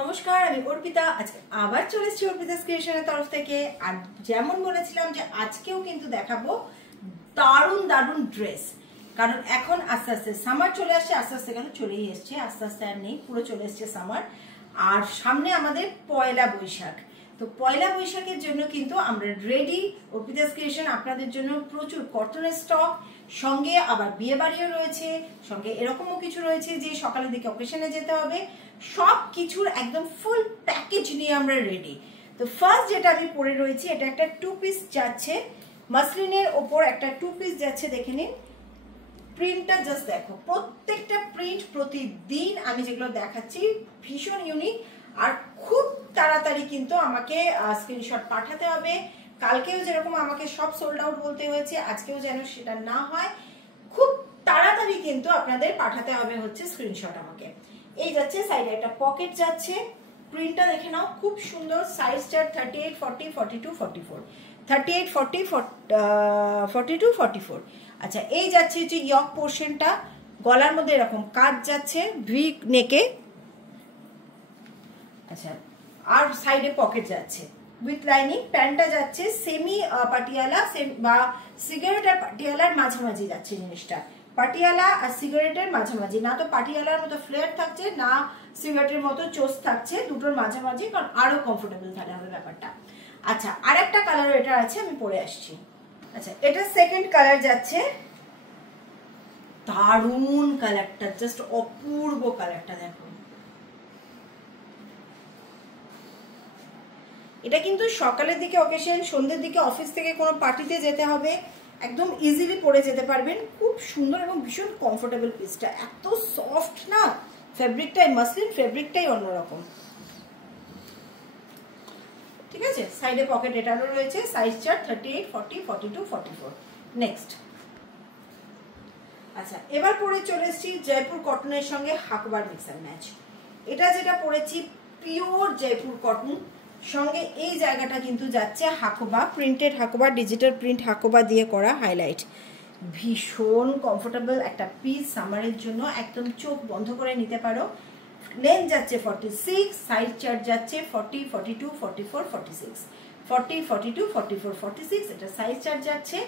নমস্কার, আমি অর্পিতা। আজকে আবার চলে এসেছি অর্পিতাস ক্রিয়েশনের তরফ থেকে। আর যেমন বলেছিলাম যে আজকেও কিন্তু দেখাবো দারুণ দারুণ ড্রেস, কারণ এখন আস্তে আস্তে সামার চলে আসছে। আস্তে আস্তে কেন চলেই এসছে, আস্তে আস্তে আর নেই, পুরো চলে এসছে সামার। আর সামনে আমাদের পয়লা বৈশাখ। তো পয়লা বৈশাখের জন্য কিন্তু আমরা রেডি। অর্পিতাস ক্রিয়েশন আপনাদের জন্য প্রচুর কটনের স্টক, সঙ্গে আবার বিয়ে বাড়িও রয়েছে, সঙ্গে এরকমও কিছু রয়েছে যে সকালের দিকে অকেশনে যেতে হবে। সব কিছুর একদম ফুল প্যাকেজ নিয়ে আমরা রেডি। তো ফার্স্ট যেটা আমি পরে রয়েছি, এটা একটা 2 পিস যাচ্ছে, মাসলিনের ওপর একটা 2 পিস যাচ্ছে। দেখে নিন প্রিন্টটা, জাস্ট দেখো, প্রত্যেকটা প্রিন্ট প্রতিদিন আমি যেগুলো দেখাচ্ছি ভীষণ ইউনিক। আর খুব তাড়াতাড়ি কিন্তু আমাকে স্ক্রিনশট পাঠাতে হবে। কালকেও যেরকম আমাকে সব সোল্ড আউট বলতে হয়েছে, আজকেও যেন সেটা না হয়। খুব তাড়াতাড়ি কিন্তু আপনাদের পাঠাতে হবে হচ্ছে স্ক্রিনশট আমাকে। এই যাচ্ছে, সাইডে একটা পকেট যাচ্ছে, প্রিন্টটা দেখে নাও, খুব সুন্দর। Size chart 38, 40, 42, 44, 38, 40, 42, 44। আচ্ছা, এই যাচ্ছে হচ্ছে ইয়ক পোর্শনটা, গলার মধ্যে এরকম কাজ যাচ্ছে ভি নেকে। আচ্ছা, আর সাইডে পকেট যাচ্ছে উইথ লাইনিং। প্যান্টটা যাচ্ছে সেমি পাটিয়ালা বা সিগারেট আর পাটিয়ালার মাঝামাঝি যাচ্ছে জিনিসটা। পাটিয়ালা আর সিগারেটের মাঝামাঝি, না তো পাটিয়ালার মতো ফ্লেয়ার থাকছে, না সিগারেটের মতো চোস থাকছে, দুটোর মাঝামাঝি, কারণ আরো কমফোর্টেবল তাহলে হবে ব্যাপারটা। আচ্ছা, আর একটা কালার এটা আছে, আমি পরে আসছি। আচ্ছা, এটা সেকেন্ড কালার যাচ্ছে, দারুণ কালারটা, জাস্ট অপূর্ব কালারটা দেখো। এটা কিন্তু সকালের দিকে অকেশন, সন্ধ্যের দিকে অফিস থেকে কোনো পার্টিতে যেতে হবে, একদম ইজিলি পরে যেতে পারবেন। খুব সুন্দর এবং ভীষণ কমফোর্টেবল পিসটা, এত সফট না ফেব্রিকটাই, মাসলিন ফেব্রিকটাই অন্যরকম। ঠিক আছে, সাইডে পকেট এটারও রয়েছে। Size chart 38, 40, 42, 44। নেক্সট। আচ্ছা, এবার পরে চলে এসেছি জয়পুর কটনের সঙ্গে হাকোবার মিক্সার ম্যাচ। এটা যেটা পরেছি পিওর জয়পুর কটন, সঙ্গে এই জায়গাটা কিন্তু যাচ্ছে Hakoba, printed Hakoba, digital print Hakoba দিয়ে করা হাইলাইট। ভীষণ কমফোর্টেবল একটা পিস, সামারের জন্য একদম চোখ বন্ধ করে নিতে পারো। লেন্থ যাচ্ছে 46, সাইজ চার্ট যাচ্ছে 40, 42, 44, 46, 40, 42, 44, 46, এটা সাইজ চার্ট যাচ্ছে।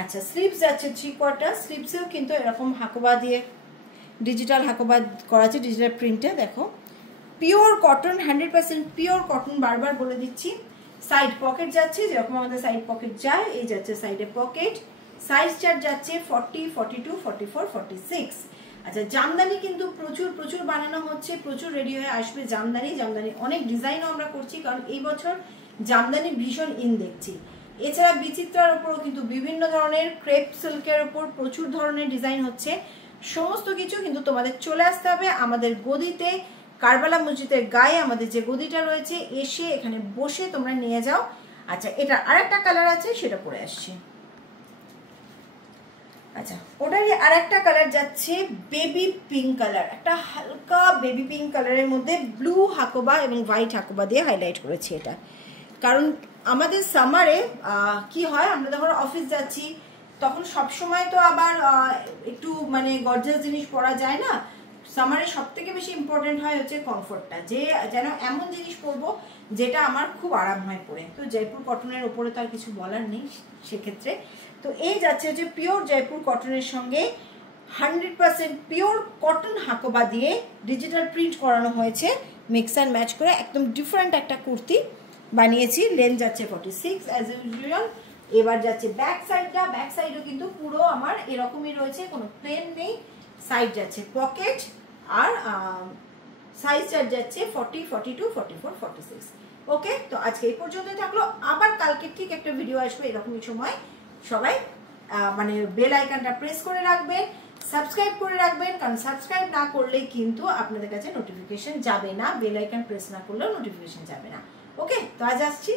আচ্ছা, স্লিভস যাচ্ছে 3/4, স্লিভসেও কিন্তু এরকম হাকোবা দিয়ে ডিজিটাল হাকোবা করা আছে, ডিজিটাল প্রিন্টে। দেখো পিওর কটন, 100% পিওর কটন, বারবার বলে দিচ্ছি। সাইড পকেট যাচ্ছে যেরকম আমাদের সাইড পকেট যায়, এই যাচ্ছে সাইডে পকেট। সাইজ চার্ট যাচ্ছে 40, 42, 44, 46। আচ্ছা, জামদানি কিন্তু প্রচুর প্রচুর বানানো হচ্ছে, প্রচুর রেডি হয়ে আসবে জামদানি। জামদানি অনেক ডিজাইনও আমরা করছি, কারণ এই বছর জামদানি ভীষণ ইন দেখছি। এছাড়া বিচিত্রার ওপরও কিন্তু বিভিন্ন ধরনের ক্রেপ সিল্কের ওপর প্রচুর ধরনের ডিজাইন হচ্ছে। সমস্ত কিছু কিন্তু তোমাদের চলে আসতে হবে আমাদের গদিতে, কারবালা মসজিদের গায়ে আমাদের যে গদিটা রয়েছে, এসে এখানে বসে তোমরা নিয়ে যাও। আচ্ছা, এটা আরেকটা কালার আছে, সেটা পরে আসছি। আচ্ছা, ওটারই আরেকটা কালার যাচ্ছে বেবি পিঙ্ক কালার, একটা হালকা বেবি পিঙ্ক কালারের মধ্যে ব্লু হাকোবা এবং হোয়াইট হাকোবা দিয়ে হাইলাইট করেছি এটা। কারণ আমাদের সামারে কি হয়, আমরা যখন অফিস যাচ্ছি তখন সবসময় তো আবার একটু মানে গর্জাস জিনিস পরা যায় না। সামারে সব থেকে বেশি ইম্পর্টেন্ট হয় হচ্ছে কমফোর্টটা, যে যেন এমন জিনিস পরবো যেটা আমার খুব আরাম হয় পরে। তো জয়পুর কটনের ওপরে তো আর কিছু বলার নেই সেক্ষেত্রে। তো এই যাচ্ছে হচ্ছে পিওর জয়পুর কটনের সঙ্গে 100% পিওর কটন হাকোবা দিয়ে ডিজিটাল প্রিন্ট করানো হয়েছে, মিক্স অ্যান্ড ম্যাচ করে একদম ডিফারেন্ট একটা কুর্তি বানিয়েছি। লেন্থ যাচ্ছে 46 অ্যাজ ইউজুয়াল। এবার যাচ্ছে ব্যাক সাইডটা, ব্যাক সাইডও কিন্তু পুরো আমার এরকমই রয়েছে, কোনো প্লেন নেই। সাইড যাচ্ছে পকেট, আর সাইজ চার্ট যাচ্ছে 40, 42, 44, 46। ওকে, তো আজকে এই পর্যন্তই থাকলো। আবার কালকে ঠিক একটা ভিডিও আসবে এরকমই সময়। সবাই মানে বেল আইকনটা প্রেস করে রাখবেন, সাবস্ক্রাইব করে রাখবেন, কারণ সাবস্ক্রাইব না করলে কিন্তু আপনাদের কাছে নোটিফিকেশন যাবে না, বেল আইকন প্রেস না করলেও নোটিফিকেশন যাবে না। ওকে, তো আজ আসছি।